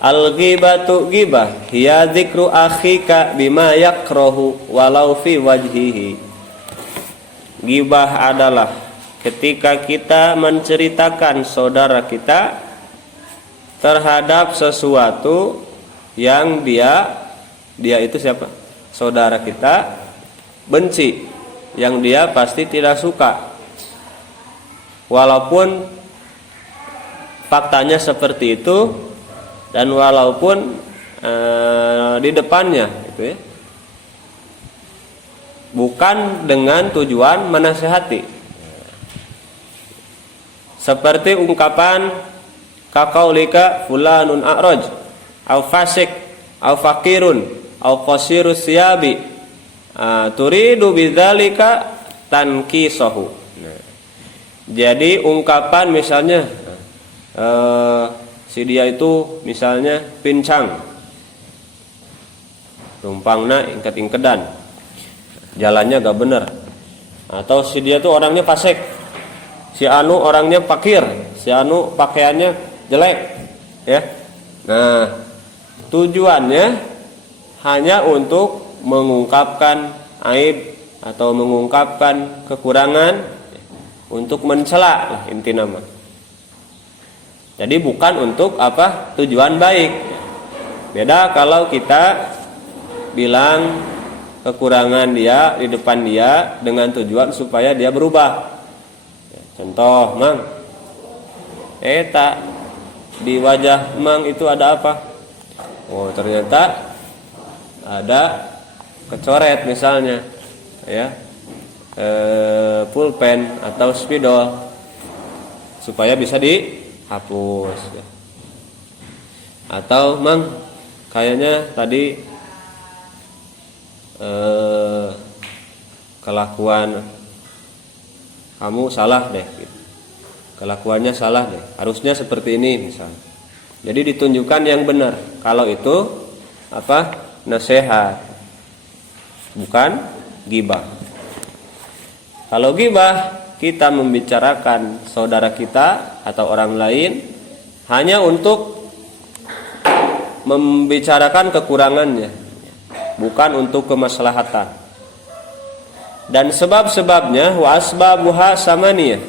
Al-ghibatu ghibah hiya dzikru akhika bima yakrahu walau fi wajhihi. Ghibah adalah ketika kita menceritakan saudara kita terhadap sesuatu yang dia itu siapa? Saudara kita benci, yang dia pasti tidak suka. Walaupun faktanya seperti itu dan walaupun di depannya gitu ya, bukan dengan tujuan menasihati. Seperti ungkapan kaqaulika fulanun a'raj au fasik au fakirun au qasirus siyabi turidu bidzalika tankisahu. Jadi ungkapan misalnya si dia itu misalnya pincang, tumpangna ingket-ingkedan, jalannya gak bener, atau si dia tuh orangnya fasik, si anu orangnya fakir, si anu pakaiannya jelek, ya. Nah, tujuannya hanya untuk mengungkapkan aib atau mengungkapkan kekurangan, untuk mencela lah inti nama. Jadi bukan untuk apa tujuan baik. Beda kalau kita bilang kekurangan dia di depan dia dengan tujuan supaya dia berubah. Contoh, Mang, di wajah Mang itu ada apa? Oh, ternyata ada kecoret misalnya, ya, pulpen atau spidol, supaya bisa dihapus. Ya. Atau Mang, kayaknya tadi kelakuan kamu salah deh, gitu. Kelakuannya salah deh, harusnya seperti ini misalnya. Jadi ditunjukkan yang benar. Kalau itu apa? Nasihat, bukan ghibah. Kalau ghibah, kita membicarakan saudara kita atau orang lain hanya untuk membicarakan kekurangannya, bukan untuk kemaslahatan. Dan sebab-sebabnya wa asbabuha samaniyah.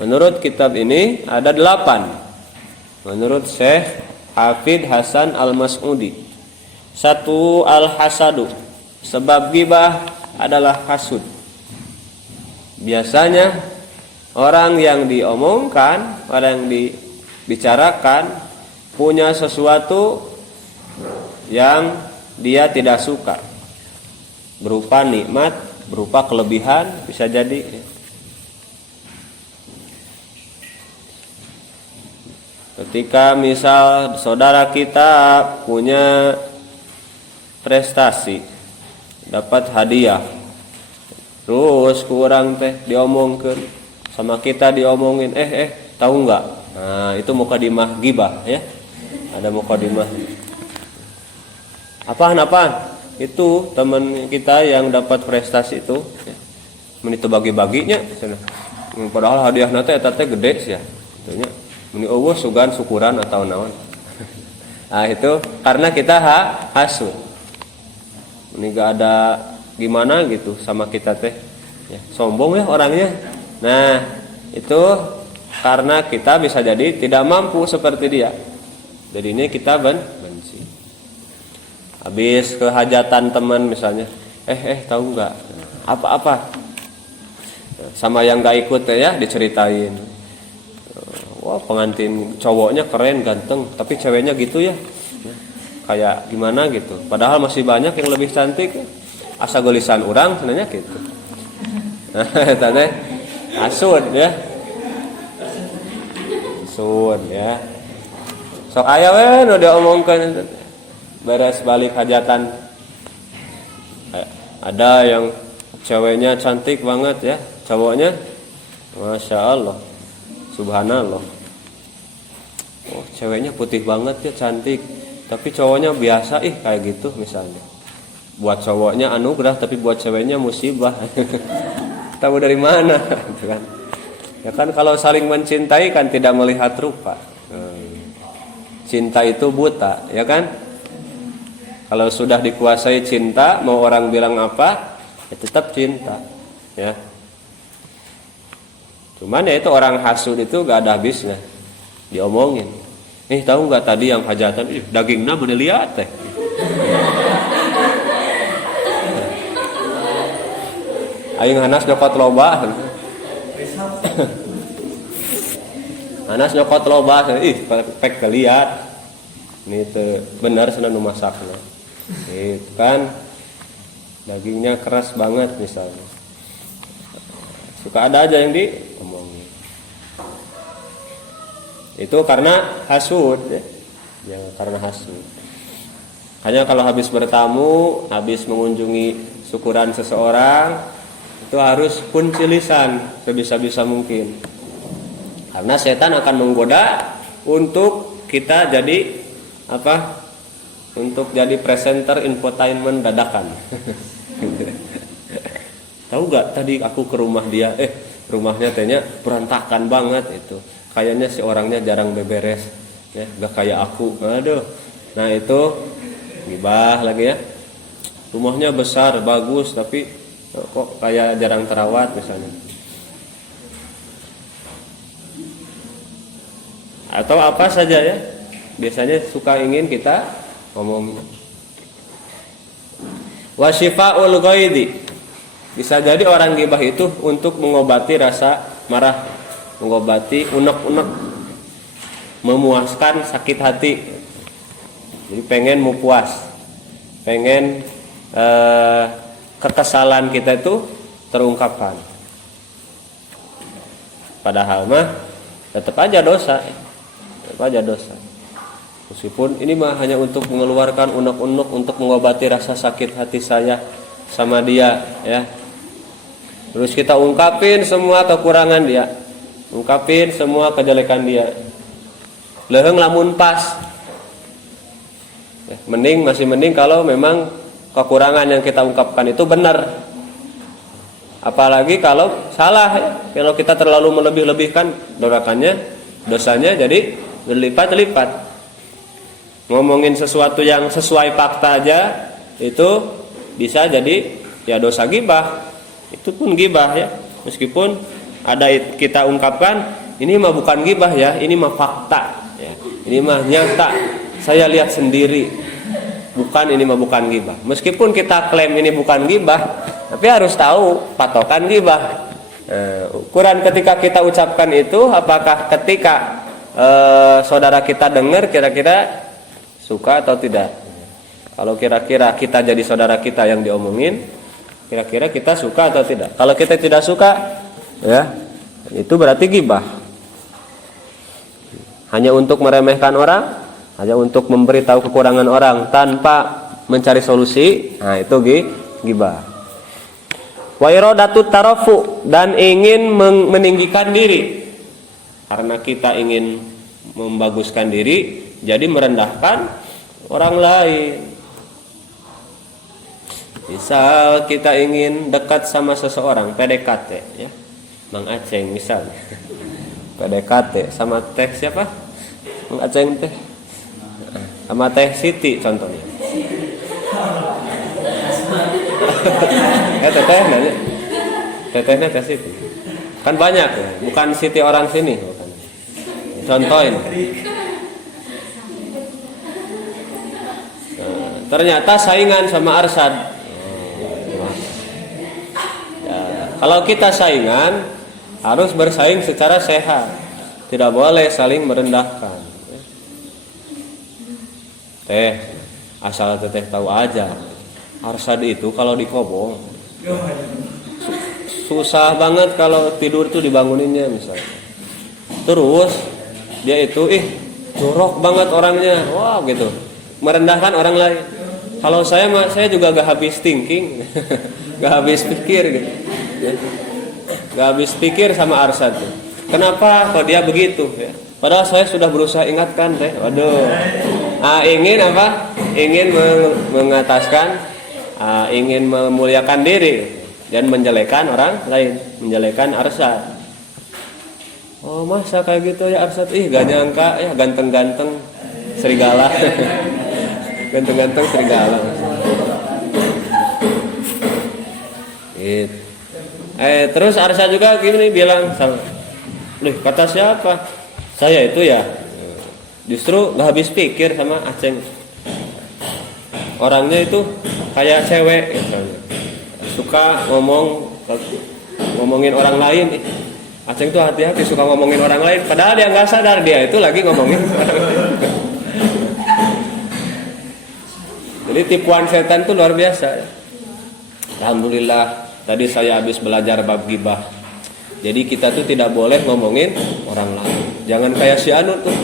Menurut kitab ini ada 8. Menurut Syekh Hafidh Hasan Al-Mas'udi. 1, al-hasadu. Sebab ghibah adalah hasud. Biasanya orang yang diomongkan, orang yang dibicarakan punya sesuatu yang dia tidak suka, berupa nikmat, berupa kelebihan, bisa jadi. Ketika misal saudara kita punya prestasi, dapat hadiah, terus kurang teh diomongkan sama kita, diomongin tahu nggak? Nah, itu mukadimah ghibah, ya. Ada mukadimah. Apaan? Itu teman kita yang dapat prestasi itu, ya. Menitu bagi-baginya, padahal hadiah nate eta teh gede sih ya. Itunya meni eueuh sugan syukuran atau naon. Nah, itu karena kita hasud. Ini gak ada gimana gitu sama kita teh, ya, sombong ya orangnya. Nah, itu karena kita bisa jadi tidak mampu seperti dia. Jadi ini kita benci. Habis kehajatan teman misalnya, tahu nggak apa-apa sama yang nggak ikut ya, diceritain. Wah, pengantin cowoknya keren, ganteng, tapi ceweknya gitu ya, kayak gimana gitu. Padahal masih banyak yang lebih cantik. Asa gelisan orang sebenarnya gitu. Tadi asud ya. Asud ya. Sok aya we nu diomongkeun beres balik hajatan. Ada yang ceweknya cantik banget ya, cowoknya Masya Allah, Subhanallah. Oh, ceweknya putih banget ya, cantik, tapi cowoknya biasa kayak gitu misalnya. Buat cowoknya anugerah, tapi buat ceweknya musibah. Tahu dari mana? Kan? Ya kan kalau saling mencintai kan tidak melihat rupa. cinta itu buta, ya kan? Kalau sudah dikuasai cinta, mau orang bilang apa, ya tetap cinta, ya. Cuman ya itu orang hasud itu gak ada habisnya, diomongin. Tahu nggak tadi yang hajatan, dagingnya mana lihat teh. Aing Hanas nyokot loba. Hanas nyokot loba, pek keliat. Ini tuh benar sana nu masakna. Itu kan dagingnya keras banget misalnya. Suka ada aja yang diomongin. Itu karena hasud, ya karena hasud. Hanya kalau habis bertamu, habis mengunjungi syukuran seseorang, itu harus kunci lisan sebisa-bisa mungkin. Karena setan akan menggoda untuk kita jadi apa? Untuk jadi presenter infotainment dadakan. Tahu gak tadi aku ke rumah dia, rumahnya tehnya berantakan banget itu. Kayaknya si orangnya jarang beberes, ya, gak kayak aku. Aduh, nah itu gibah lagi ya. Rumahnya besar, bagus, tapi kok kayak jarang terawat misalnya. Atau apa saja ya, biasanya suka ingin kita ngomongin. Wasyifaul ghaidi, bisa jadi orang gibah itu untuk mengobati rasa marah, mengobati unek-unek, memuaskan sakit hati. Jadi pengen mau puas, pengen kekesalan kita itu terungkapkan. Padahal mah tetap aja dosa, Meskipun ini mah hanya untuk mengeluarkan unek-unek, untuk mengobati rasa sakit hati saya sama dia, ya. Terus kita ungkapin semua kekurangan dia, ungkapin semua kejelekan dia. Leuheung lamun pas. Masih mending kalau memang kekurangan yang kita ungkapkan itu benar. Apalagi kalau salah, ya. Kalau kita terlalu melebih-lebihkan dosanya jadi berlipat-lipat. Ngomongin sesuatu yang sesuai fakta aja itu bisa jadi ya dosa gibah. Itu pun gibah, ya. Meskipun ada kita ungkapkan ini mah bukan gibah, ya, ini mah fakta, ya. Ini mah nyata, saya lihat sendiri. Ini mah bukan gibah. Meskipun kita klaim ini bukan gibah, tapi harus tahu patokan gibah. Ukuran ketika kita ucapkan itu, apakah ketika saudara kita dengar kira-kira suka atau tidak. Kalau kira-kira kita jadi saudara kita yang diomongin, kira-kira kita suka atau tidak. Kalau kita tidak suka, ya, itu berarti gibah. Hanya untuk meremehkan orang, hanya untuk memberitahu kekurangan orang tanpa mencari solusi, nah itu gibah. Wa iradatu tarafu, dan ingin meninggikan diri. Karena kita ingin membaguskan diri, jadi merendahkan orang lain. Misal kita ingin dekat sama seseorang, PDKT, ya. Mang Aceng misalnya. PDKT sama teh siapa? Mang Aceng teh. Sama teh Siti contohnya. Teteh nanya. Tetehnya teh Siti. Kan banyak ya, bukan Siti orang sini, bukan. Contohin. Ternyata saingan sama Arsad. Kalau kita saingan, harus bersaing secara sehat. Tidak boleh saling merendahkan. Asal teteh tahu aja, Arsad itu kalau dikobong susah banget kalau tidur tuh dibanguninnya misalnya. Terus dia itu jorok banget orangnya, wah gitu, merendahkan orang lain. Kalau saya juga gak habis thinking, gak habis pikir gitu. Gak habis pikir sama Arsad. Kenapa kok dia begitu, ya? Padahal saya sudah berusaha ingatkan teh. Waduh. Ingin apa? Ingin mengataskan, ingin memuliakan diri dan menjelekan orang lain, menjelekan Arsad. Oh, masa kayak gitu ya Arsad? Gak nyangka ya, ganteng-ganteng. serigala. Ganteng-ganteng serigala. Gitu. Terus Arsha juga gini bilang sama, "Loh, kata siapa? Saya itu ya." Justru nggak habis pikir sama Aceng. Orangnya itu kayak cewek misalnya. Suka ngomongin orang lain. Aceng tuh hati-hati suka ngomongin orang lain, padahal dia nggak sadar dia itu lagi ngomongin orang lain. Jadi tipuan setan tuh luar biasa. Alhamdulillah tadi saya habis belajar bab ghibah. Jadi kita tuh tidak boleh ngomongin orang lain. Jangan kayak si Anu tuh.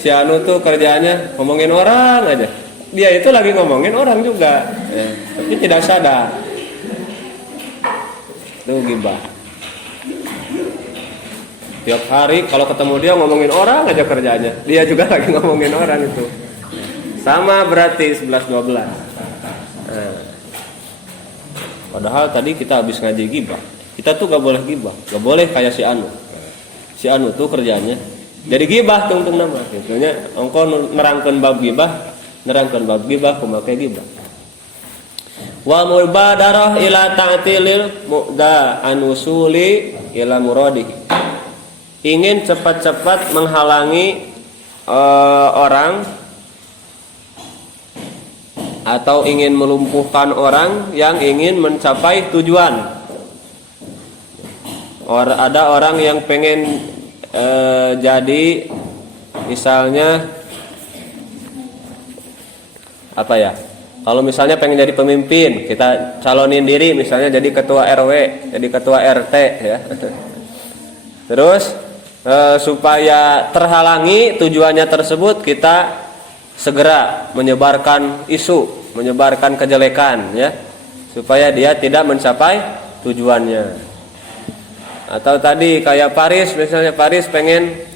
Si Anu tuh kerjaannya ngomongin orang aja. Dia itu lagi ngomongin orang juga, tapi tidak sadar. Itu ghibah. Tiap hari kalau ketemu dia ngomongin orang aja kerjanya. Dia juga lagi ngomongin orang itu. Sama berarti 11-12. Padahal tadi kita habis ngaji ghibah. Kita tuh gak boleh ghibah, gak boleh kayak si Anu. Si Anu tuh kerjanya jadi ghibah tungtung nama. Itunya engkau nerangkeun bab ghibah kumaha ghibah. Wa mubadarah ila ta'tilil mu'da anusuli ila muradi. Ingin cepat-cepat menghalangi orang atau ingin melumpuhkan orang yang ingin mencapai tujuan. Ada orang yang pengen jadi misalnya apa ya? Kalau misalnya pengen jadi pemimpin, kita calonin diri misalnya jadi ketua RW, jadi ketua RT ya. Terus supaya terhalangi tujuannya tersebut, kita segera menyebarkan isu, menyebarkan kejelekan ya, supaya dia tidak mencapai tujuannya. Atau tadi kayak Paris misalnya, Paris pengen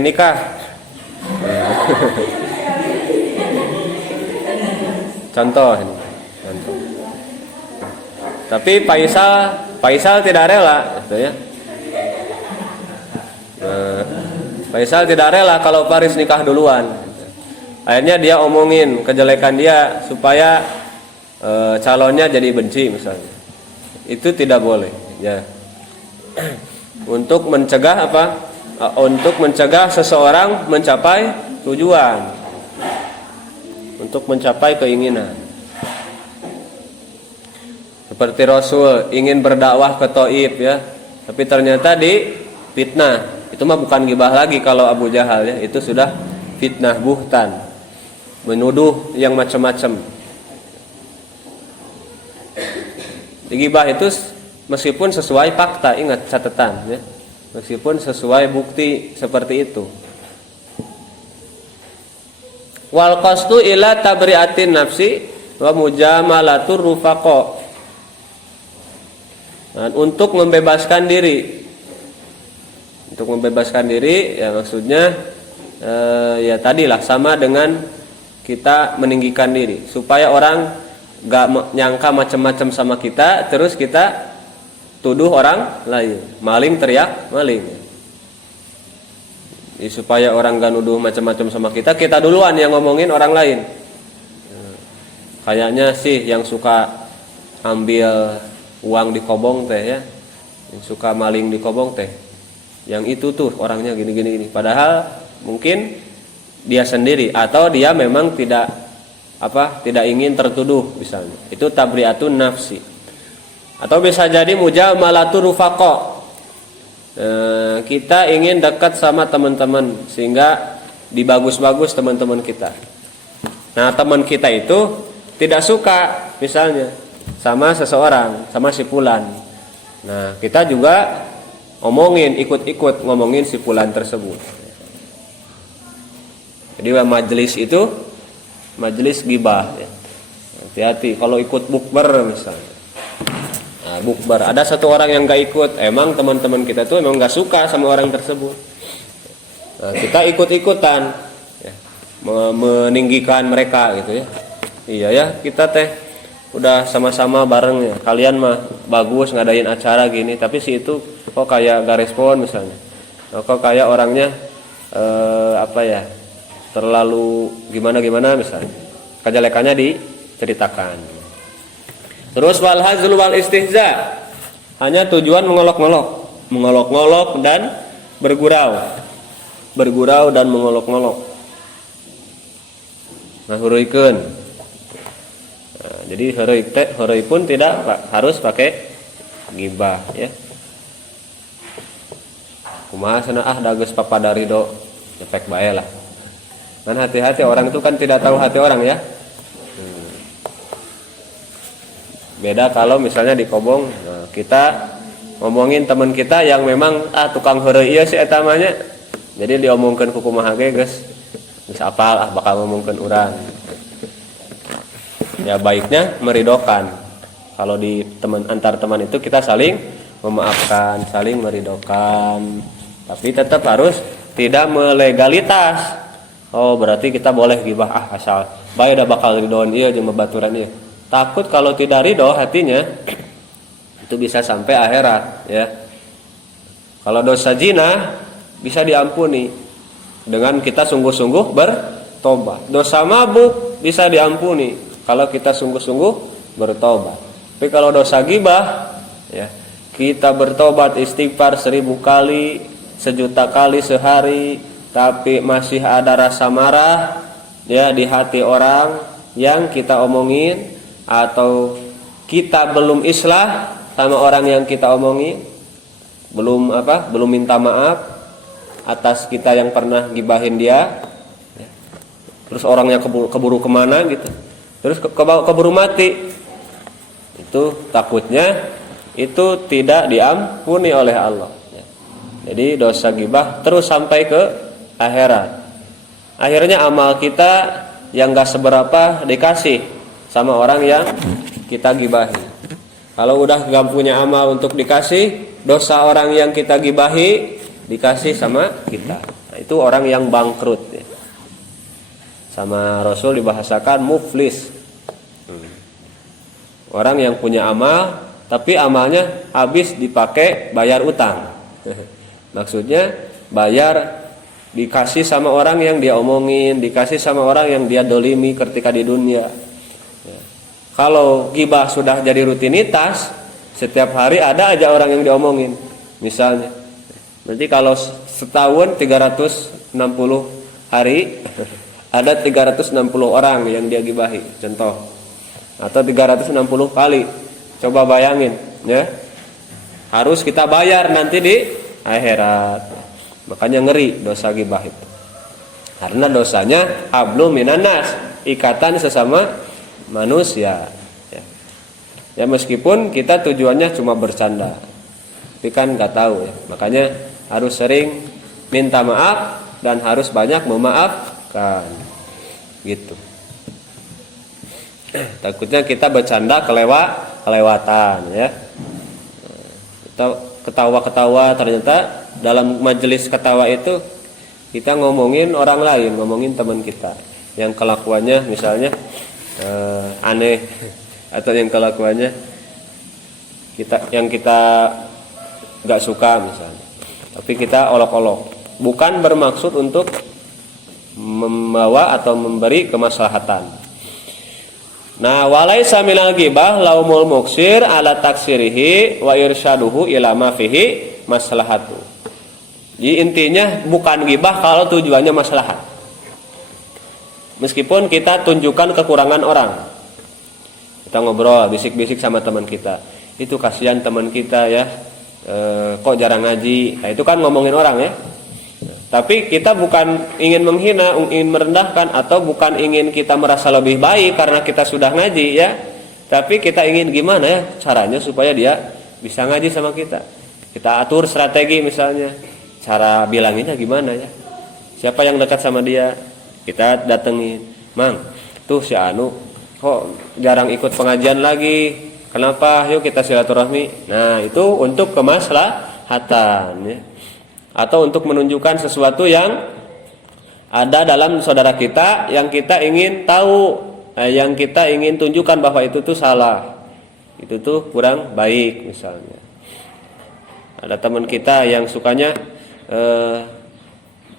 nikah. Contoh. Tapi Faisal tidak rela gitu ya. Faisal tidak rela kalau Paris nikah duluan. Akhirnya dia omongin kejelekan dia supaya calonnya jadi benci misalnya. Itu tidak boleh ya. Untuk mencegah apa? Untuk mencegah seseorang mencapai tujuan. Untuk mencapai keinginan. Seperti Rasul ingin berdakwah ke Thaif ya, tapi ternyata di fitnah. Itu mah bukan ghibah lagi kalau Abu Jahal ya, itu sudah fitnah, buhtan, menuduh yang macam-macam. Ghibah itu meskipun sesuai fakta, ingat catatan ya, meskipun sesuai bukti seperti itu. Wal qasdu ila tabri'atin nafsi wa mujamalatur rufaqa. Dan untuk membebaskan diri. Untuk membebaskan diri ya maksudnya ya tadilah sama dengan kita meninggikan diri supaya orang gak nyangka macam-macam sama kita, terus kita tuduh orang lain. Maling teriak maling. Supaya orang gak nuduh macam-macam sama kita duluan yang ngomongin orang lain. Kayaknya sih yang suka ambil uang di kobong teh ya, yang suka maling di kobong teh, yang itu tuh orangnya gini. Padahal mungkin dia sendiri atau dia memang tidak ingin tertuduh misalnya. Itu tabri'atun nafsi. Atau bisa jadi mujamalatur rufaqa. Kita ingin dekat sama teman-teman sehingga dibagus-bagus teman-teman kita. Nah, teman kita itu tidak suka misalnya sama seseorang, sama si fulan. Nah, kita juga ikut-ikut ngomongin si fulan tersebut. Jadi majelis itu majelis ghibah ya. Hati-hati kalau ikut bukber misalnya. Nah, bukber ada satu orang yang gak ikut, emang teman-teman kita tuh emang gak suka sama orang tersebut. Nah, kita ikut-ikutan ya, meninggikan mereka gitu ya. Iya ya, kita teh udah sama-sama bareng ya. Kalian mah bagus ngadain acara gini, tapi si itu kok kayak gak respon misalnya. kok kayak orangnya apa ya, terlalu gimana misalnya, kejelekannya diceritakan. Terus wal hazl wal istihza, hanya tujuan mengolok-ngolok dan bergurau dan mengolok-ngolok. Nah, huruykeun. Nah, jadi hurui pun tidak harus pakai gibah ya. Kumaha cenah da geus papada ridho, efek bae lah. Kan hati-hati, orang itu kan tidak tahu hati orang ya. Beda kalau misalnya di Kobong, nah, kita ngomongin teman kita yang memang tukang heureuy ieu si eta mah nya. Jadi diomongkeun ku kumaha ge geus apal bakal ngomongkeun urang. Ya baiknya meridokan. Kalau di antar teman itu kita saling memaafkan, saling meridokan. Tapi tetap harus tidak melegalitas. Oh, berarti kita boleh gibah asal bae da bakal ridhoan ieu jeung babaturan ieu. Takut kalau tidak ridho hatinya itu bisa sampai akhirat ya. Kalau dosa zina bisa diampuni dengan kita sungguh-sungguh bertobat. Dosa mabuk bisa diampuni kalau kita sungguh-sungguh bertobat. Tapi kalau dosa gibah ya, kita bertobat istighfar 1000 kali, 1.000.000 kali sehari, tapi masih ada rasa marah ya di hati orang yang kita omongin, atau kita belum islah sama orang yang kita omongin, belum minta maaf atas kita yang pernah gibahin dia, terus orangnya keburu kemana gitu, terus keburu mati, itu takutnya itu tidak diampuni oleh Allah. Jadi dosa gibah terus sampai ke akhirat. Akhirnya amal kita yang gak seberapa dikasih sama orang yang kita gibahi. Kalau udah gak punya amal untuk dikasih, dosa orang yang kita gibahi dikasih sama kita. Nah, itu orang yang bangkrut ya. Sama Rasul dibahasakan muflis. Orang yang punya amal tapi amalnya habis dipakai bayar utang. Maksudnya bayar dikasih sama orang yang dia omongin, dikasih sama orang yang dia dolimi ketika di dunia. Ya. Kalau gibah sudah jadi rutinitas, setiap hari ada aja orang yang diomongin. Misalnya, berarti kalau setahun 360 hari ada 360 orang yang dia gibahi, contoh. Atau 360 kali. Coba bayangin, ya. Harus kita bayar nanti di akhirat. Makanya ngeri dosa gibah itu. Karena dosanya hablum minan nas, ikatan sesama manusia. Ya meskipun kita tujuannya cuma bercanda, tapi kan nggak tahu ya. Makanya harus sering minta maaf dan harus banyak memaafkan. Gitu. Takutnya kita bercanda kelewatan ya. Kita ketawa-ketawa, ternyata dalam majelis ketawa itu kita ngomongin orang lain, ngomongin teman kita yang kelakuannya misalnya aneh, atau yang kelakuannya kita nggak suka misalnya, tapi kita olok-olok, bukan bermaksud untuk membawa atau memberi kemaslahatan. Nah, walaisa minal ghibah laumul muksir ala taksirihi wa irsyaduhu ila ma fihi maslahatu. Jadi intinya bukan ghibah kalau tujuannya maslahat. Meskipun kita tunjukkan kekurangan orang. Kita ngobrol bisik-bisik sama teman kita. Itu kasihan teman kita ya. Kok jarang ngaji. Nah, itu kan ngomongin orang ya. Tapi kita bukan ingin menghina, ingin merendahkan, atau bukan ingin kita merasa lebih baik karena kita sudah ngaji ya. Tapi kita ingin gimana ya caranya supaya dia bisa ngaji sama kita. Kita atur strategi misalnya, cara bilanginnya gimana ya. Siapa yang dekat sama dia, kita datengin. Mang, tuh si Anu kok jarang ikut pengajian lagi. Kenapa? Yuk kita silaturahmi. Nah, itu untuk kemaslahatan ya. Atau untuk menunjukkan sesuatu yang ada dalam saudara kita yang kita ingin tahu, yang kita ingin tunjukkan bahwa itu tuh salah, itu tuh kurang baik misalnya. Ada teman kita yang sukanya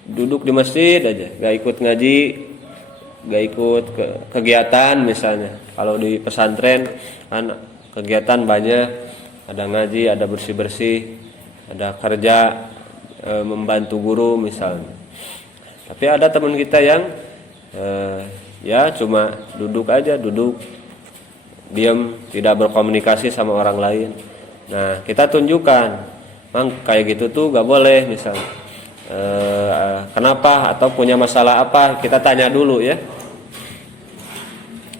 duduk di masjid aja, gak ikut ngaji, gak ikut kegiatan misalnya. Kalau di pesantren kan kegiatan banyak, ada ngaji, ada bersih-bersih, ada kerja, membantu guru misalnya. Tapi ada teman kita yang ya cuma duduk aja, duduk diam, tidak berkomunikasi sama orang lain. Nah, kita tunjukkan, Mang, kayak gitu tuh gak boleh misalnya. Kenapa atau punya masalah apa, kita tanya dulu ya,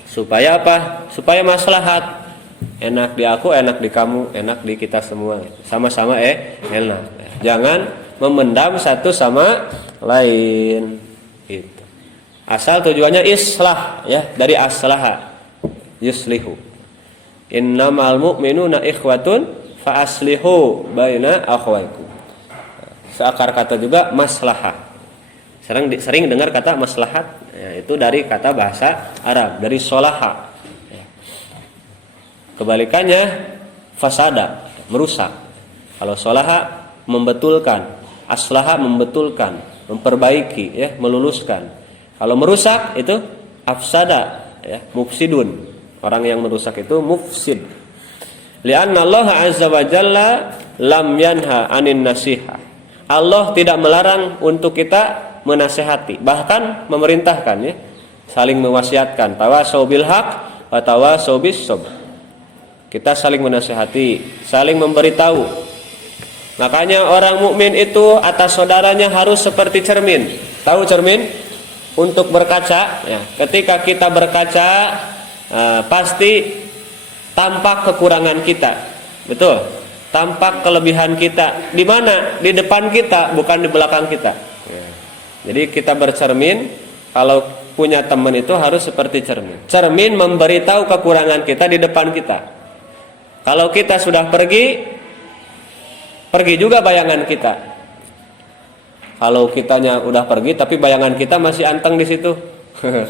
supaya apa, supaya maslahat, enak di aku, enak di kamu, enak di kita semua, sama-sama enak. Jangan memendam satu sama lain itu. Asal tujuannya islah ya, dari aslaha yuslihu, innamal mu'minuna ikhwatun fa aslihu baina akhwaikum. Seakar kata juga maslahah. Sering dengar kata maslahat, ya, itu dari kata bahasa Arab, dari solaha. Ya. Kebalikannya fasada, merusak. Kalau solaha membetulkan, aslaha membetulkan, memperbaiki, ya, meluluskan. Kalau merusak itu afsada, ya, mufsidun. Orang yang merusak itu mufsid. Li'anna Allah azza wa jalla lam yanha anin nasihah. Allah tidak melarang untuk kita menasehati, bahkan memerintahkan, ya, saling mewasiatkan, tawasau bil haq wa tawasau bis sabr. Kita saling menasehati, saling memberitahu. Makanya orang mukmin itu atas saudaranya harus seperti cermin. Tahu cermin? Untuk berkaca, ya. Ketika kita berkaca, pasti tampak kekurangan kita. Betul? Tampak kelebihan kita di mana? Di depan kita, bukan di belakang kita. Ya. Jadi kita bercermin, kalau punya teman itu harus seperti cermin. Cermin memberitahu kekurangan kita di depan kita. Kalau kita sudah pergi juga bayangan kita. Kalau kitanya udah pergi tapi bayangan kita masih anteng di situ,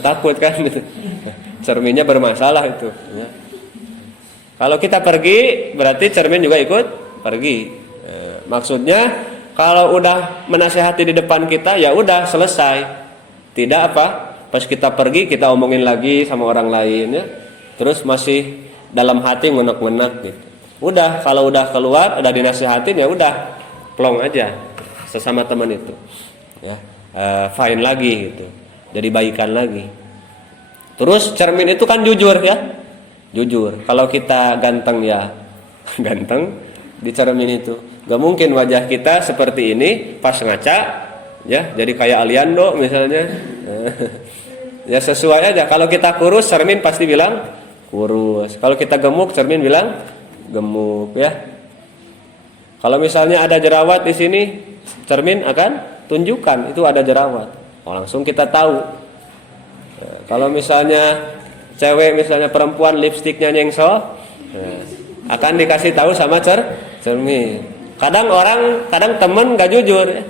takut kan gitu. Cerminnya bermasalah itu. Ya. Kalau kita pergi, berarti cermin juga ikut pergi. Maksudnya, kalau udah menasehati di depan kita, ya udah selesai. Tidak apa, pas kita pergi kita omongin lagi sama orang lain, ya. Terus masih dalam hati ngenek-ngenek gitu. Udah, kalau udah keluar, udah dinasehatin, ya udah, plong aja sesama teman itu. Ya, fine lagi gitu. Jadi baikan lagi. Terus cermin itu kan jujur, ya. Jujur, kalau kita ganteng ya ganteng di cermin itu, gak mungkin wajah kita seperti ini pas ngaca, ya, jadi kayak Aliando misalnya. Ya sesuai aja. Kalau kita kurus, cermin pasti bilang kurus. Kalau kita gemuk, cermin bilang gemuk, ya. Kalau misalnya ada jerawat di sini, cermin akan tunjukkan itu ada jerawat. Oh, langsung kita tahu. Ya, kalau misalnya cewek, misalnya perempuan, lipstiknya nyengsel, akan dikasih tahu sama cermin. Kadang temen gak jujur, ya.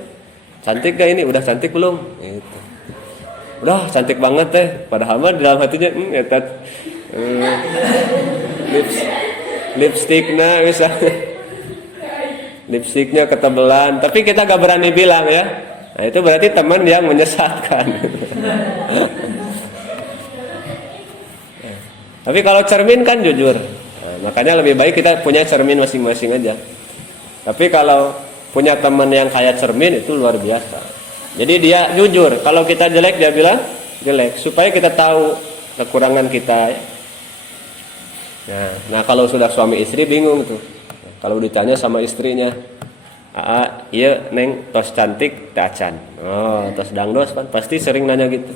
Cantik gak ini? Udah cantik belum? Gitu. Udah cantik banget teh. Padahal mah di dalam hatinya, lipstiknya misalnya, lipstiknya ketebelan. Tapi kita gak berani bilang, ya. Nah itu berarti teman yang menyesatkan. Tapi kalau cermin kan jujur. Nah, makanya lebih baik kita punya cermin masing-masing aja. Tapi kalau punya teman yang kayak cermin itu luar biasa. Jadi dia jujur. Kalau kita jelek dia bilang jelek, supaya kita tahu kekurangan kita. Nah kalau sudah suami istri bingung tuh. Kalau ditanya sama istrinya, iya neng tos cantik tacan. Oh tos dangdos kan pasti sering nanya gitu.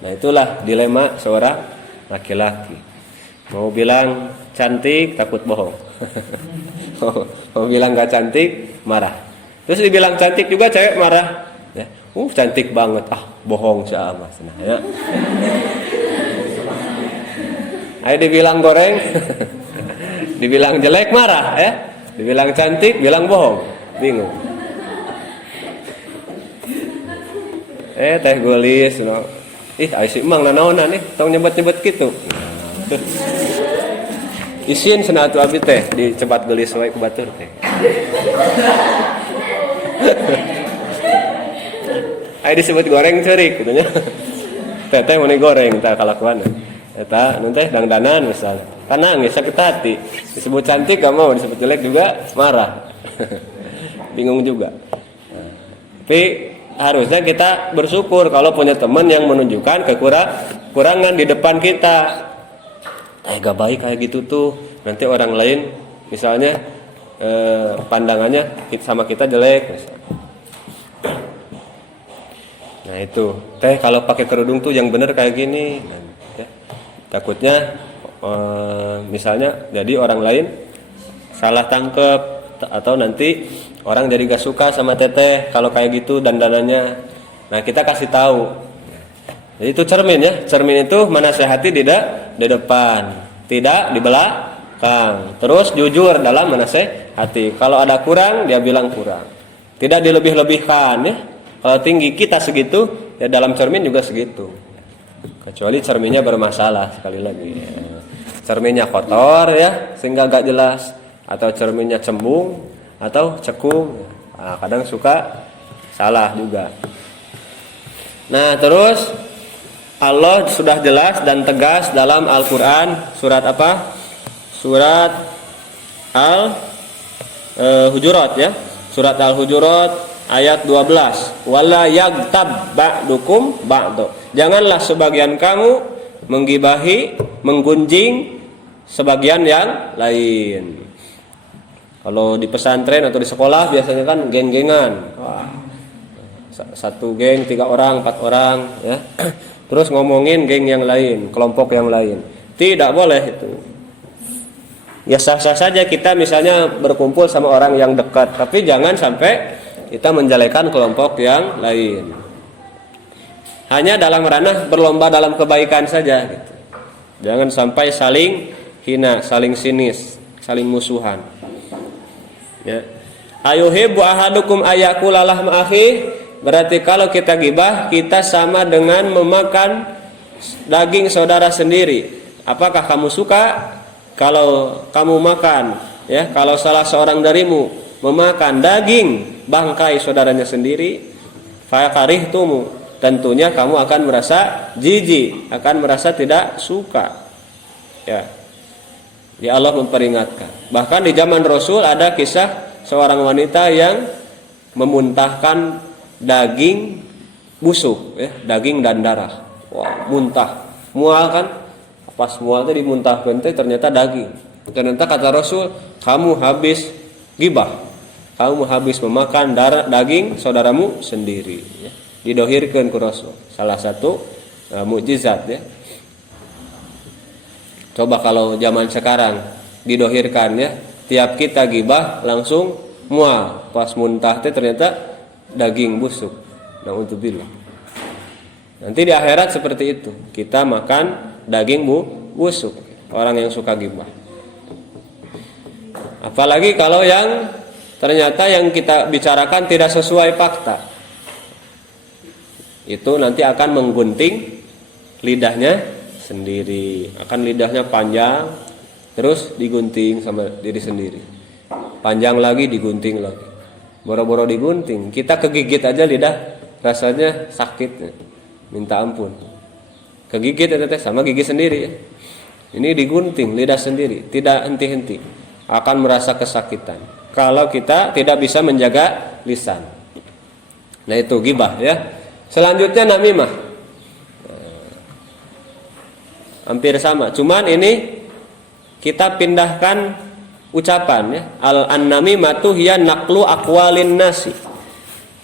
Nah itulah dilema seorang laki-laki. Mau bilang cantik takut bohong. Mau bilang gak cantik marah. Terus dibilang cantik juga cewek marah. Ya, cantik banget. Bohong sama. Nah, ya. Ayo dibilang goreng, dibilang jelek marah, ya. Dibilang cantik, bilang bohong, bingung. Teh gelis, no. Aisi emang nanaonan nih, tong nyebet-nyebet gitu. Isin cenah atuh abdi teh dicebat gelis wae ku batur teh. Aya disebut goreng ceurik gitu nya. Teteh mun goreng tah kalakuan. Eta nu teh dangdanan misalnya. Kan nangis sakit hati. Disebut cantik gak mau, disebut jelek juga marah. Bingung juga. Tapi harusnya kita bersyukur kalau punya teman yang menunjukkan kekurangan di depan kita. Gak baik kayak gitu tuh. Nanti orang lain misalnya pandangannya sama kita jelek. Nah itu, teh kalau pakai kerudung tuh yang bener kayak gini. Nah, ya. Takutnya misalnya jadi orang lain salah tangkep atau nanti orang jadi gak suka sama teteh kalau kayak gitu dandanannya. Nah kita kasih tahu. Jadi itu cermin ya. Cermin itu menasehati di depan, tidak di belakang. Terus jujur dalam menasehati. Kalau ada kurang dia bilang kurang. Tidak dilebih-lebihkan ya. Kalau tinggi kita segitu, ya dalam cermin juga segitu. Kecuali cerminnya bermasalah sekali lagi. Cerminnya kotor ya, sehingga gak jelas. Atau cerminnya cembung, atau cekung. Nah, kadang suka salah juga. Nah terus Allah sudah jelas dan tegas dalam Al-Quran. Surat apa? Surat Al-Hujurat ya. Surat Al-Hujurat ayat 12. Wala yagtab ba'dukum ba'du. Janganlah sebagian kamu menggibahi, menggunjing sebagian yang lain. Kalau di pesantren atau di sekolah biasanya kan geng-gengan. Wah. Satu geng 3 orang, 4 orang ya. Terus ngomongin geng yang lain, kelompok yang lain. Tidak boleh itu. Ya sah-sah saja kita misalnya berkumpul sama orang yang dekat, tapi jangan sampai kita menjelekan kelompok yang lain. Hanya dalam ranah berlomba dalam kebaikan saja gitu. Jangan sampai saling hina, saling sinis, saling musuhan. Ya. Ayuhibbu ahadukum ayakula lahma akhi. Berarti kalau kita gibah, kita sama dengan memakan daging saudara sendiri. Apakah kamu suka kalau kamu makan, ya, kalau salah seorang darimu memakan daging bangkai saudaranya sendiri, fakarihtumu, tentunya kamu akan merasa jijik, akan merasa tidak suka. Ya. Ya Allah memperingatkan. Bahkan di zaman Rasul ada kisah seorang wanita yang memuntahkan daging busuk, ya, daging dan darah. Wah, muntah, mual kan? Pas mual tadi dimuntahkan teh ternyata daging. Ternyata kata Rasul, kamu habis gibah, kamu habis memakan daging saudaramu sendiri. Ya. Didohirkan ku Rasul. Salah satu mukjizat ya. Coba kalau zaman sekarang didohirkan ya, tiap kita gibah langsung mual, pas muntah teh ternyata daging busuk. Na'udzubillah. Nanti di akhirat seperti itu. Kita makan daging busuk. Orang yang suka gibah. Apalagi kalau yang ternyata yang kita bicarakan tidak sesuai fakta. Itu nanti akan menggunting lidahnya sendiri. Akan lidahnya panjang, terus digunting sama diri sendiri. Panjang lagi, digunting lagi. Boro-boro digunting, kita kegigit aja lidah rasanya sakit, minta ampun. Kegigit itu sama gigi sendiri ya. Ini digunting lidah sendiri, tidak henti-henti, akan merasa kesakitan kalau kita tidak bisa menjaga lisan. Nah itu gibah ya. Selanjutnya namimah, hampir sama, cuman ini kita pindahkan ucapan ya. An-namimatu hiya naqlu aqwalin nasi.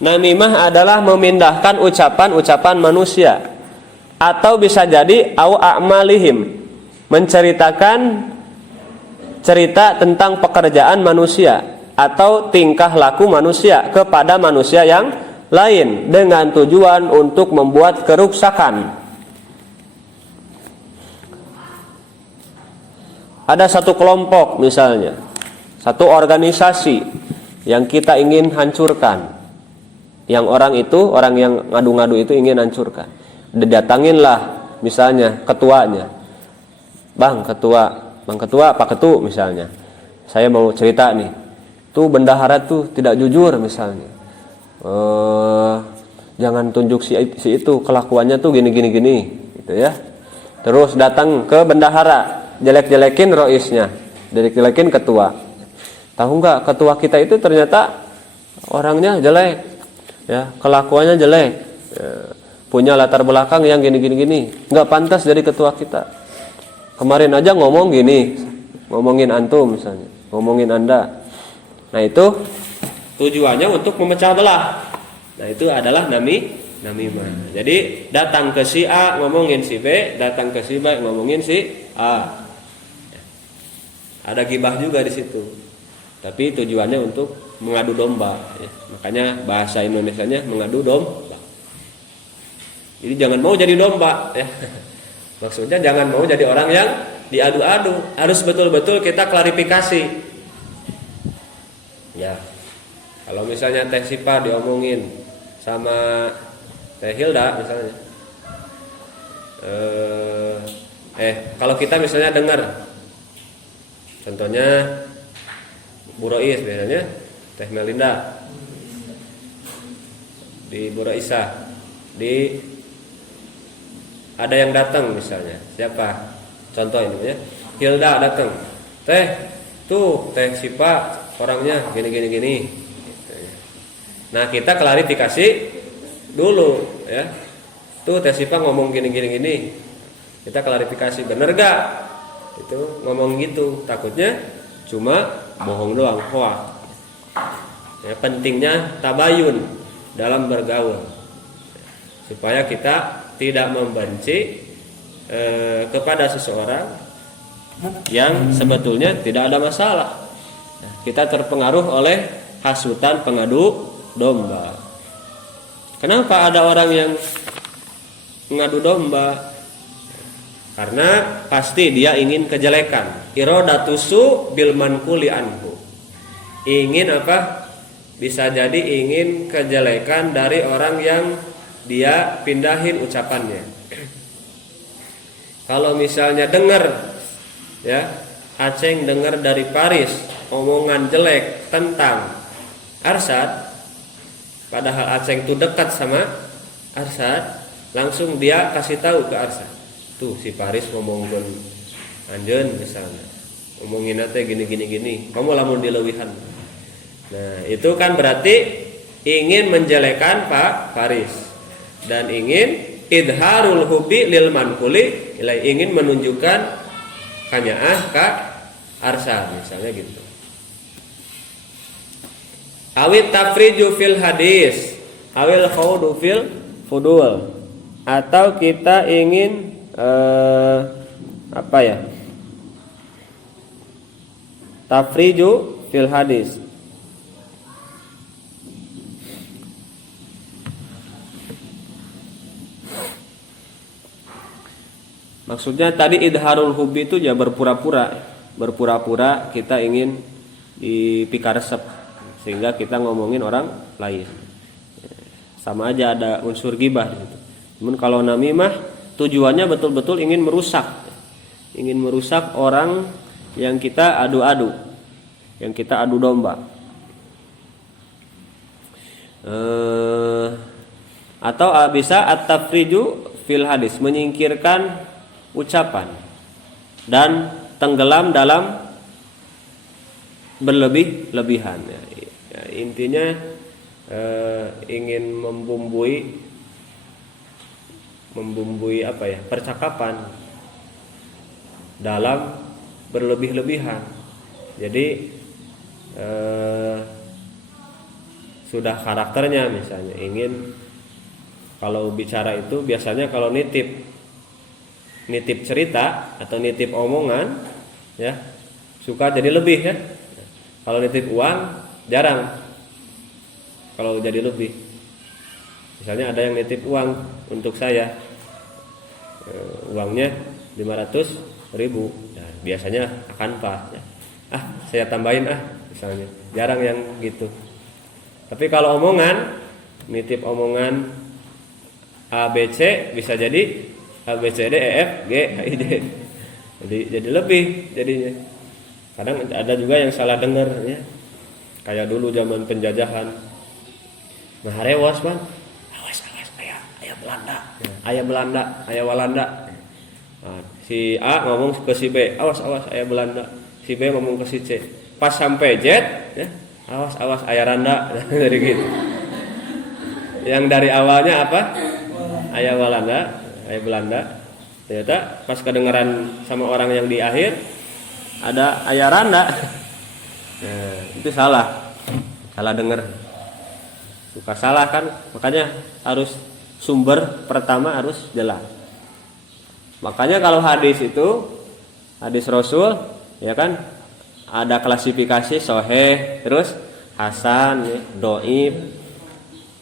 Namimah adalah memindahkan ucapan-ucapan manusia, atau bisa jadi au a'malihim, menceritakan cerita tentang pekerjaan manusia atau tingkah laku manusia kepada manusia yang lain dengan tujuan untuk membuat kerusakan. Ada satu kelompok misalnya, satu organisasi yang kita ingin hancurkan. Yang orang itu, orang yang ngadu-ngadu itu ingin hancurkan. Didatanginlah misalnya ketuanya. Bang ketua, Pak Ketu misalnya. Saya mau cerita nih. Tuh bendahara tuh tidak jujur misalnya. jangan tunjuk si itu kelakuannya tuh gini gitu ya. Terus datang ke bendahara, jelek-jelekin roisnya, jelek-jelekin ketua. Tahu nggak, ketua kita itu ternyata orangnya jelek, ya, kelakuannya jelek, ya, punya latar belakang yang gini, nggak pantas jadi ketua kita. Kemarin aja ngomong gini, ngomongin antum misalnya, ngomongin anda. Nah itu tujuannya untuk memecah belah. Nah itu adalah namimah. Jadi datang ke si A ngomongin si B, datang ke si B ngomongin si A. Ada gibah juga di situ. Tapi tujuannya untuk mengadu domba. Ya. Makanya bahasa Indonesianya mengadu domba. Jadi jangan mau jadi domba. Ya. Maksudnya jangan mau jadi orang yang diadu-adu. Harus betul-betul kita klarifikasi. Ya. Kalau misalnya Teh Sipa diomongin sama Teh Hilda misalnya, kalau kita misalnya dengar, contohnya Bu Rois biasanya Teh Melinda di Bu Roisa, di ada yang datang misalnya, siapa? Contoh ini ya, Hilda datang, Teh tuh Teh Sipa orangnya gini. Nah kita klarifikasi dulu ya. Tuh Teh Sipa ngomong gini. Kita klarifikasi, bener gak? Itu ngomong gitu. Takutnya cuma bohong doang, hoax. Ya, pentingnya tabayun dalam bergaul. Supaya kita tidak membenci kepada seseorang yang sebetulnya tidak ada masalah. Nah, kita terpengaruh oleh hasutan pengadu domba. Kenapa ada orang yang mengadu domba? Karena pasti dia ingin kejelekan. Iradatusu bil manquli anhu. Ingin apa? Bisa jadi ingin kejelekan dari orang yang dia pindahin ucapannya. Kalau misalnya dengar ya, Aceng dengar dari Paris omongan jelek tentang Arsad, padahal Aceng itu dekat sama Arsad, langsung dia kasih tahu ke Arsad, tuh si Paris ngomongin anjeun misalnya, ngomongin nate gini, kamu lamun dileuwihan. Nah itu kan berarti ingin menjelekan Pak Paris dan ingin idharul hubi lil manquli, ingin menunjukkan kanyaah ke Arsad misalnya gitu. Awit tafriju fil hadis, awil khawdu fil fudul, atau kita ingin tafriju fil hadis. Maksudnya tadi idharul hubi itu ya berpura-pura kita ingin dipikaresep sehingga kita ngomongin orang lain. Sama aja ada unsur gibah di situ. Namun kalau namimah tujuannya betul-betul ingin merusak orang yang kita adu-adu, yang kita adu domba. Atau bisa at-tafriju fil hadis, menyingkirkan ucapan dan tenggelam dalam berlebih-lebihan. Ya, intinya ingin membumbui percakapan dalam berlebih-lebihan. Jadi sudah karakternya misalnya ingin, kalau bicara itu biasanya kalau nitip cerita atau nitip omongan ya suka jadi lebih ya. Kalau nitip uang jarang. Kalau jadi lebih, misalnya ada yang nitip uang untuk saya, uangnya 500.000, nah, biasanya akan pak, ya. Saya tambahin misalnya, jarang yang gitu. Tapi kalau omongan, nitip omongan ABC bisa jadi ABCD EF G HID, jadi lebih jadinya. Kadang ada juga yang salah dengar ya. Kayak dulu zaman penjajahan, Nah harewas ban, awas aya Belanda, aya Belanda, aya Walanda. Nah, si A ngomong ke si B, awas aya Belanda. Si B ngomong ke si C, pas sampai Z, ya, awas aya Randa. Dari gitu. Yang dari awalnya apa? Aya Walanda, aya Belanda. Ternyata pas kedengaran sama orang yang di akhir ada aya Randa. Nah, itu salah dengar. Suka salah kan, makanya harus sumber pertama harus jelas. Makanya kalau hadis itu hadis Rasul ya kan ada klasifikasi sahih, terus hasan, dhaif.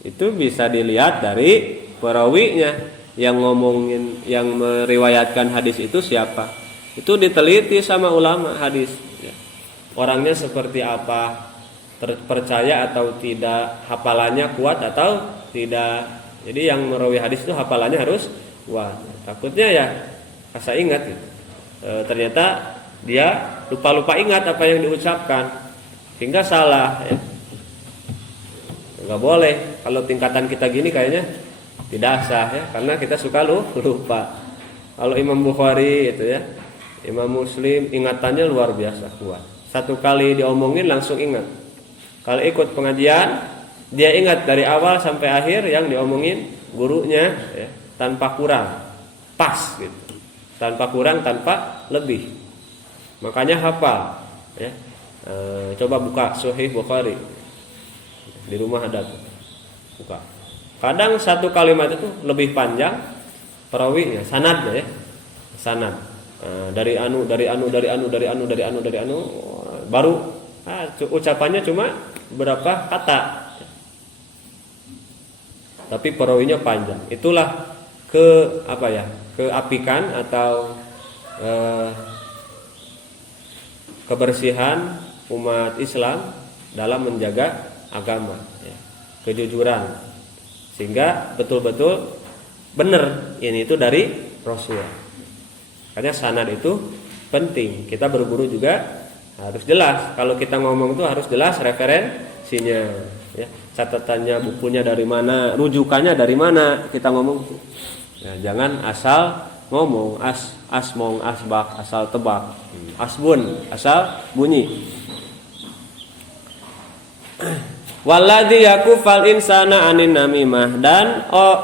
Itu bisa dilihat dari perawinya yang ngomongin, yang meriwayatkan hadis itu siapa. Itu diteliti sama ulama hadis. Orangnya seperti apa, terpercaya atau tidak, hafalannya kuat atau tidak. Jadi yang merawi hadis itu hafalannya harus kuat. Takutnya ya rasa ingat gitu. Ternyata dia lupa ingat apa yang diucapkan sehingga salah ya. Nggak boleh. Kalau tingkatan kita gini kayaknya tidak sah ya, karena kita suka lupa. Kalau Imam Bukhari itu ya, Imam Muslim ingatannya luar biasa kuat. Satu kali diomongin langsung ingat. Kalau ikut pengajian dia ingat dari awal sampai akhir yang diomongin gurunya ya, tanpa kurang, pas gitu. Tanpa kurang, tanpa lebih. Makanya hafal ya. Coba buka Sahih Bukhari. Di rumah ada tuh. Buka. Kadang satu kalimat itu lebih panjang perawinya, sanadnya ya. Sanad. Dari anu baru ucapannya cuma berapa kata. Tapi perawinya panjang. Itulah keapikan atau kebersihan umat Islam dalam menjaga agama ya, kejujuran, sehingga betul-betul benar ini itu dari Rasul. Karena sanad itu penting. Kita berguru juga harus jelas. Kalau kita ngomong itu harus jelas referensinya ya. Catatannya, bukunya dari mana, rujukannya dari mana kita ngomong ya, jangan asal ngomong, asmong, asbak, asal tebak, asbun, asal bunyi. Walladzi yakufal insana anin namimah,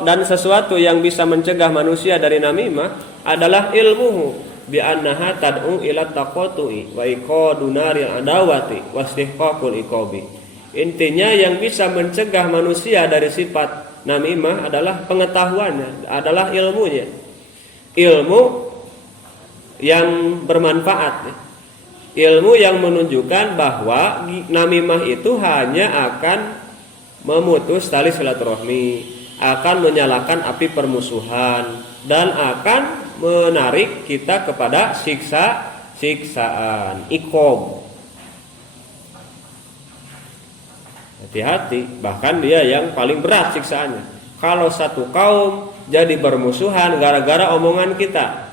dan sesuatu yang bisa mencegah manusia dari namimah adalah ilmuhu bi annaha tad'u ila taqatu'i wa iqadu naril adawati wastihqaqul iqabi. Intinya yang bisa mencegah manusia dari sifat namimah adalah pengetahuannya, adalah ilmunya. Ilmu yang bermanfaat. Ilmu yang menunjukkan bahwa namimah itu hanya akan memutus tali silaturahmi, akan menyalakan api permusuhan, dan akan menarik kita kepada siksaan, iqab. Hati-hati, bahkan dia yang paling berat siksaannya. Kalau satu kaum jadi bermusuhan gara-gara omongan kita.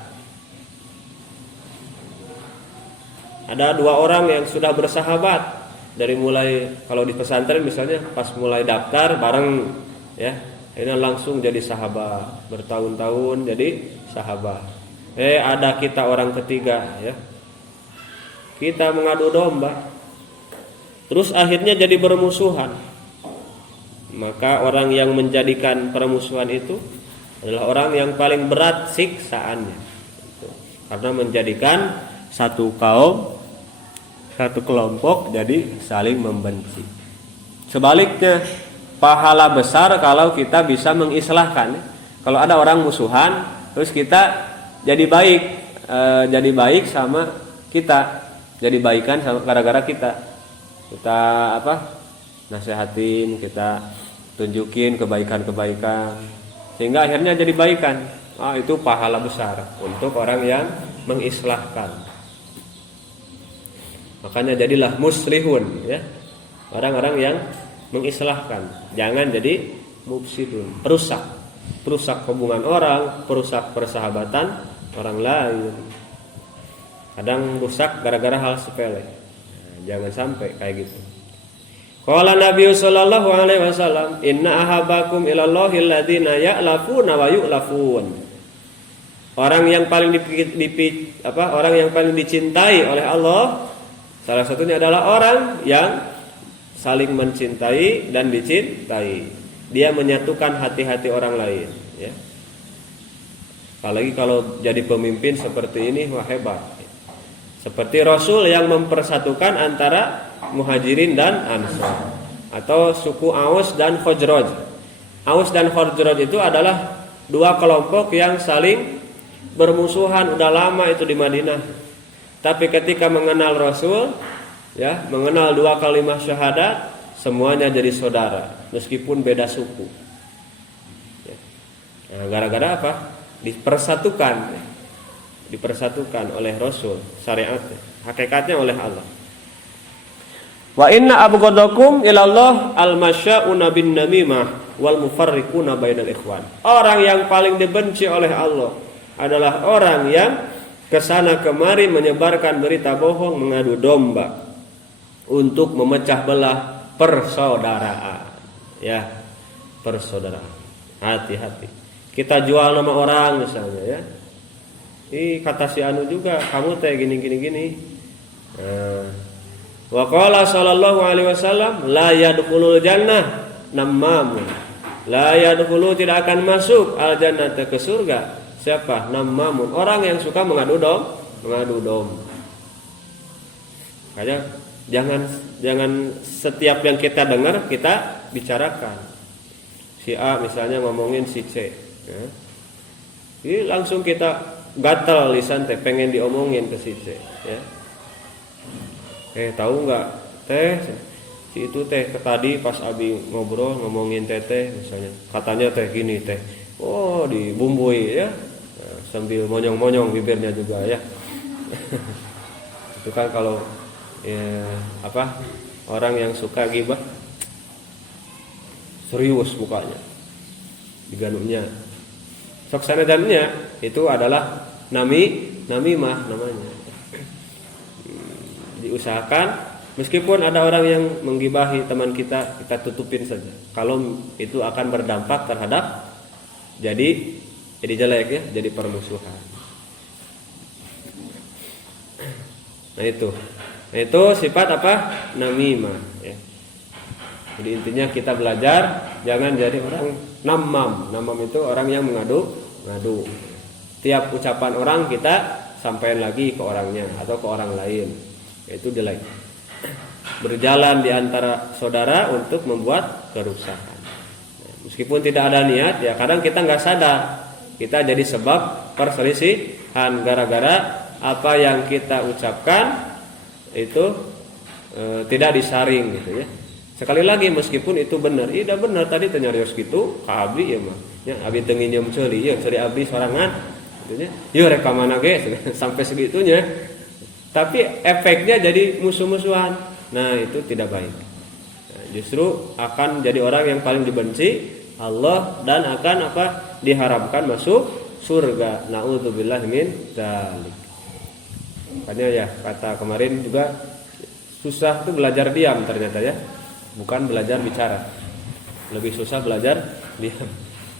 Ada dua orang yang sudah bersahabat dari mulai, kalau di pesantren misalnya pas mulai daftar bareng ya, ini langsung jadi sahabat, bertahun-tahun jadi sahabat. Ada kita orang ketiga ya, kita mengadu domba, terus akhirnya jadi bermusuhan. Maka orang yang menjadikan permusuhan itu adalah orang yang paling berat siksaannya, karena menjadikan satu kaum, satu kelompok jadi saling membenci. Sebaliknya, pahala besar kalau kita bisa mengislahkan. Kalau ada orang musuhan, terus kita jadi baik sama kita, jadi baikan sama gara-gara kita nasihatin, kita tunjukin kebaikan-kebaikan, sehingga akhirnya jadi baikan. Itu pahala besar untuk orang yang mengislahkan. Makanya jadilah muslihun ya, orang-orang yang mengislahkan. Jangan jadi mufsidun, perusak hubungan orang, perusak persahabatan orang lain. Kadang rusak gara-gara hal sepele. Jangan sampai kayak gitu. Qala Nabi sallallahu alaihi wasallam, "Inna ahabakum ilallahi alladziina ya'lafuna wa yu'lafun." Orang yang paling orang yang paling dicintai oleh Allah salah satunya adalah orang yang saling mencintai dan dicintai. Dia menyatukan hati-hati orang lain, ya. Apalagi kalau jadi pemimpin seperti ini, wah hebat. Seperti Rasul yang mempersatukan antara Muhajirin dan Ansor, atau suku Aus dan Khazraj. Aus dan Khazraj itu adalah dua kelompok yang saling bermusuhan udah lama itu di Madinah. Tapi ketika mengenal Rasul, ya, mengenal dua kalimat syahadat, semuanya jadi saudara meskipun beda suku. Ya. Nah, gara-gara apa? Dipersatukan oleh Rasul, syariatnya, hakikatnya oleh Allah. Wa inna abghadakum ilallah al-masya'una bin namimah wal mufarriquna bainal ikhwan. Orang yang paling dibenci oleh Allah adalah orang yang kesana kemari menyebarkan berita bohong, mengadu domba untuk memecah belah persaudaraan. Ya, persaudaraan. Hati-hati. Kita jual nama orang misalnya, ya. Kata si anu juga, kamu teh gini. Wa qala sallallahu alaihi wasallam, la yadkhulul jannah nammamun. La yadkhulu, tidak akan masuk al jannata, ke surga. Siapa? Nammamun, orang yang suka mengadu domba. Makanya jangan setiap yang kita dengar kita bicarakan. Si A misalnya ngomongin si C, ya. Jadi langsung kita gatal lisan teh pengen diomongin ke si C, ya. Tahu nggak teh si itu teh tadi pas Abi ngobrol ngomongin teteh misalnya, katanya teh gini teh, oh dibumbui, ya. Nah, sambil monyong-monyong bibirnya juga, ya. Itu kan kalau orang yang suka gibah serius mukanya diganungnya, sok sanadannya itu adalah namimah namanya. Diusahakan meskipun ada orang yang menggibahi teman kita tutupin saja. Kalau itu akan berdampak terhadap jadi jelek, ya, jadi permusuhan. Nah itu sifat apa? Namimah, ya. Jadi intinya kita belajar jangan jadi orang namam. Namam itu orang yang mengadu. Tiap ucapan orang kita sampaikan lagi ke orangnya atau ke orang lain. Itu jelek. Berjalan di antara saudara untuk membuat kerusakan. Meskipun tidak ada niat, ya kadang kita nggak sadar. Kita jadi sebab perselisihan gara-gara apa yang kita ucapkan itu tidak disaring, gitu, ya. Sekali lagi meskipun itu benar, tidak benar tadi ternyarios gitu, ka abdi ya mah. Ya abdi teu nginjem ceuli, ya ceuli abdi sorangan, gitu nya. Yo rekaman ge sampai segitunya. Tapi efeknya jadi musuh-musuhan. Nah, itu tidak baik. Nah, justru akan jadi orang yang paling dibenci Allah dan akan diharapkan masuk surga. Nauzubillah min dzalik. Makanya ya kata kemarin juga susah tuh belajar diam ternyata, ya. Bukan belajar bicara. Lebih susah belajar diam.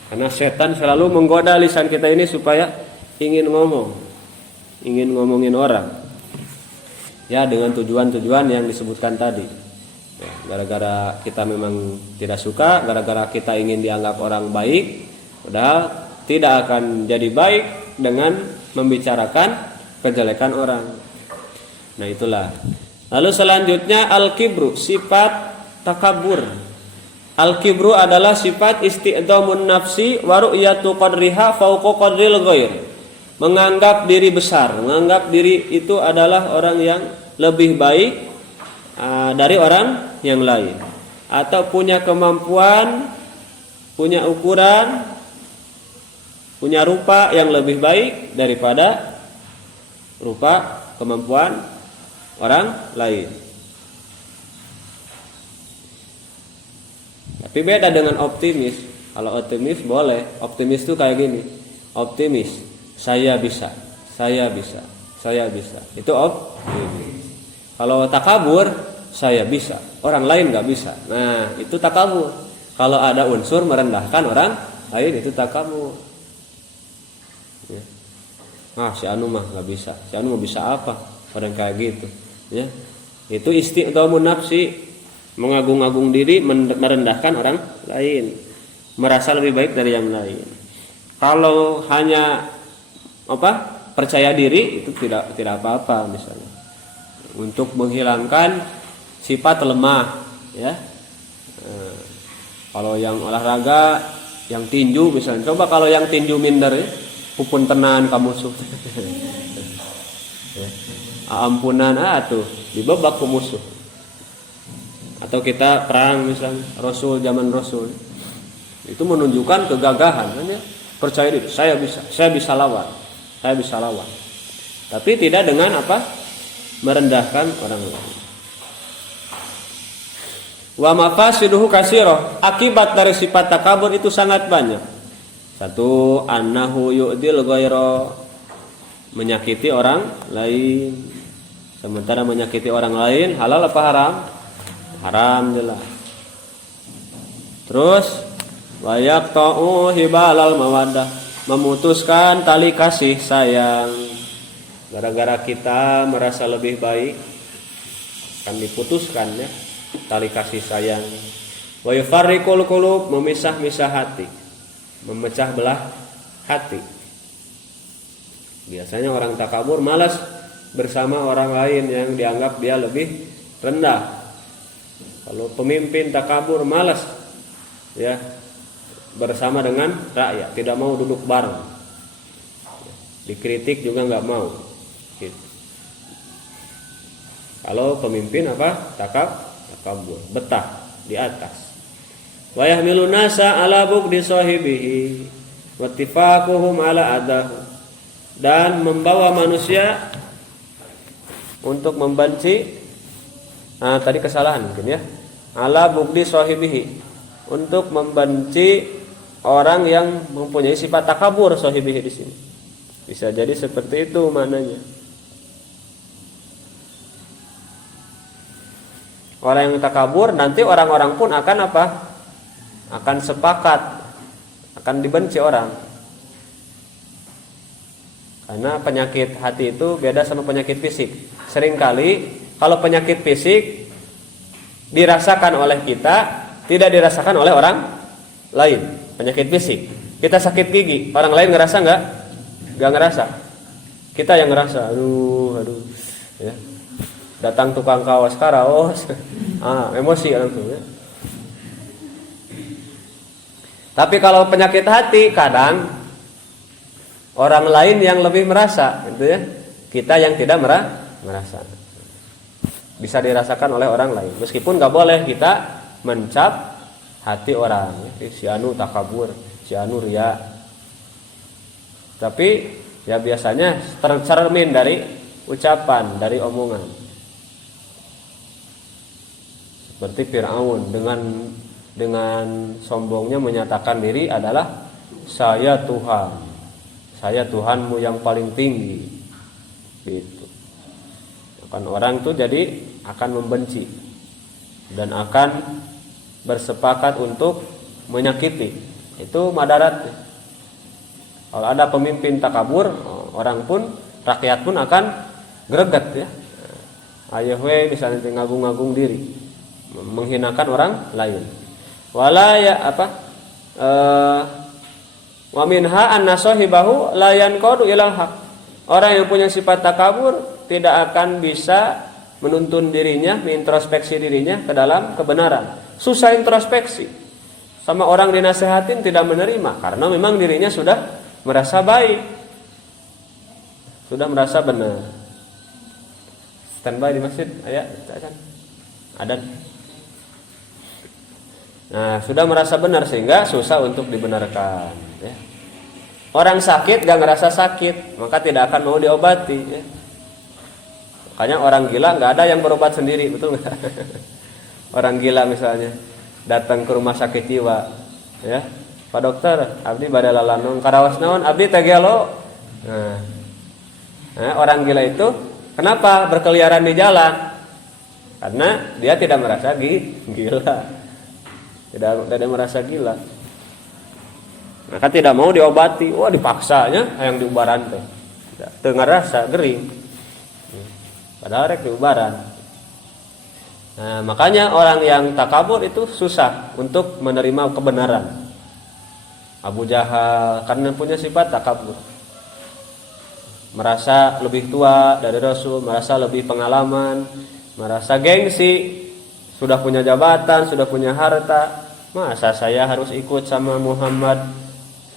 Karena setan selalu menggoda lisan kita ini supaya ingin ngomongin orang. Ya, dengan tujuan-tujuan yang disebutkan tadi. Ya, gara-gara kita memang tidak suka, gara-gara kita ingin dianggap orang baik, padahal tidak akan jadi baik dengan membicarakan kejelekan orang. Nah, itulah. Lalu selanjutnya al-kibru, sifat takabur. Al-kibru adalah sifat isti'dhamun nafsi wa ru'yatu qadriha fawqa qadril ghair. Menganggap diri besar, menganggap diri itu adalah orang yang lebih baik dari orang yang lain, atau punya kemampuan, punya ukuran, punya rupa yang lebih baik daripada rupa kemampuan orang lain. Tapi beda dengan optimis. Kalau optimis boleh, optimis itu kayak gini. Optimis, saya bisa. Itu optimis. Kalau takabur, saya bisa, orang lain nggak bisa. Nah, itu takabur. Kalau ada unsur merendahkan orang lain, itu takabur. Ya. Si anu mah nggak bisa. Si anu mah bisa apa? Orang kayak gitu. Ya. Itu isti'dhamun nafsi, mengagung-agung diri, merendahkan orang lain, merasa lebih baik dari yang lain. Kalau hanya percaya diri, itu tidak apa-apa misalnya. Untuk menghilangkan sifat lemah, ya. Kalau yang olahraga, yang tinju misalnya, coba kalau yang tinju minder, ya, pupun tenan kamu musuh. Ya. Ampunan tuh dibebak ke musuh. Atau kita perang misalnya, zaman Rasul. Itu menunjukkan kegagahan, kan ya? Percaya diri, saya bisa lawan. Tapi tidak dengan merendahkan orang lain. Wa mafasiduhu katsirah. Akibat dari sifat takabur itu sangat banyak. Satu, annahu yu'dil ghaira, menyakiti orang lain. Sementara menyakiti orang lain halal apa haram? Haram jelas. Terus wa yaqta'u hibalal mawaddah, memutuskan tali kasih sayang. Gara-gara kita merasa lebih baik, akan diputuskan ya tali kasih sayang. Wa yufarriqul qulub, memisah-misah hati, memecah belah hati. Biasanya orang takabur malas bersama orang lain yang dianggap dia lebih rendah. Kalau pemimpin takabur malas ya bersama dengan rakyat, tidak mau duduk bareng, dikritik juga nggak mau gitu. Kalau pemimpin takabur, betah di atas. Wa yahmilun nasa ala bughdi sahibihi wa ittifaquhum ala adahu, dan membawa manusia untuk membenci tadi kesalahan mungkin ya, ala bughdi sahibihi, untuk membenci orang yang mempunyai sifat takabur. Sahibihi di sini bisa jadi seperti itu maknanya. Orang yang takabur nanti orang-orang pun akan akan sepakat, akan dibenci orang. Karena penyakit hati itu beda sama penyakit fisik. Seringkali kalau penyakit fisik dirasakan oleh kita, tidak dirasakan oleh orang lain. Penyakit fisik, kita sakit gigi, orang lain ngerasa nggak ngerasa. Kita yang ngerasa, aduh, ya. Datang tukang kaos karaos, emosi langsung ya. Tapi kalau penyakit hati, kadang orang lain yang lebih merasa, gitu ya. Kita yang tidak merasa. Bisa dirasakan oleh orang lain. Meskipun nggak boleh kita mencap hati orang, ya. Si anu takabur, si anu riya. Tapi ya biasanya tercermin dari ucapan, dari omongan. Seperti Fir'aun dengan sombongnya menyatakan diri adalah saya Tuhan, saya Tuhanmu yang paling tinggi. Gitu. Kan orang tuh jadi akan membenci dan akan bersepakat untuk menyakiti. Itu madarat. Kalau ada pemimpin takabur, orang pun, rakyat pun akan greget ya. Ayo we misalnya ngagung-ngagung diri, menghinakan orang lain. Wala ya wa minha anna sahibahu la yanqadu ilal haq. Orang yang punya sifat takabur tidak akan bisa menuntun dirinya, mengintrospeksi dirinya ke dalam kebenaran. Susah introspeksi. Sama orang dinasehatin tidak menerima karena memang dirinya sudah merasa baik, sudah merasa benar. Standby di masjid, adan. Nah, sudah merasa benar sehingga susah untuk dibenarkan. Ya. Orang sakit gak ngerasa sakit, maka tidak akan mau diobati. Ya. Makanya orang gila gak ada yang berobat sendiri, betul nggak? Orang gila misalnya datang ke rumah sakit jiwa, ya, Pak Dokter, abdi bade lalanung karawas naon, abdi tegelo. Nah, orang gila itu kenapa berkeliaran di jalan? karena dia tidak merasa gila, tidak merasa gila, maka tidak mau diobati. Wah, dipaksanya yang diubaran teh teu ngarasa gering, padahal rek diubaran. Nah, makanya orang yang takabur itu susah untuk menerima kebenaran. Abu Jahal karena punya sifat takabur, merasa lebih tua dari Rasul, merasa lebih pengalaman, merasa gengsi, sudah punya jabatan, sudah punya harta. Masa saya harus ikut sama Muhammad?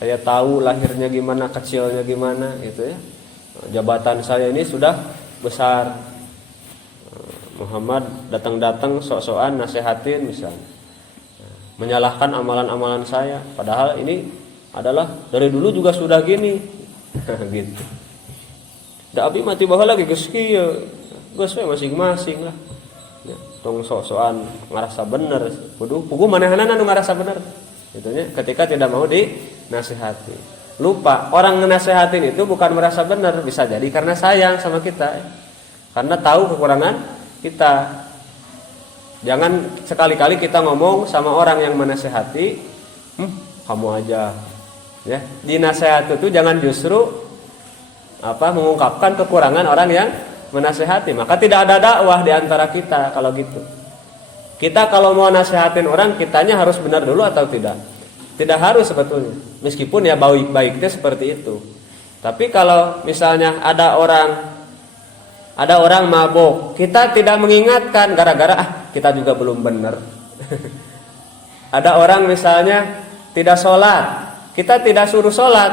Saya tahu lahirnya gimana, kecilnya gimana, gitu ya. Jabatan saya ini sudah besar. Muhammad datang-datang sok-sokan nasehatin misalnya, menyalahkan amalan-amalan saya, padahal ini adalah dari dulu juga sudah gini. Gitu. Da abi mati baheula lagi geus kieu. Geus we masing-masing lah. Ya, tong sok-sokan ngarasa bener, kudu puguh manehanana nu ngarasa bener. Gitu nya, ketika tidak mau dinasihati. Lupa, orang ngenasehatin itu bukan merasa benar, bisa jadi karena sayang sama kita, karena tahu kekurangan kita. Jangan sekali-kali kita ngomong sama orang yang menasehati, kamu aja, ya. Di nasihat itu jangan justru mengungkapkan kekurangan orang yang menasehati, maka tidak ada dakwah di antara kita kalau gitu. Kita kalau mau nasehatin orang, kitanya harus benar dulu atau tidak? Tidak harus sebetulnya, meskipun ya baik-baiknya seperti itu. Tapi kalau misalnya ada orang mabuk, kita tidak mengingatkan gara-gara kita juga belum benar. Ada orang misalnya tidak sholat, kita tidak suruh sholat.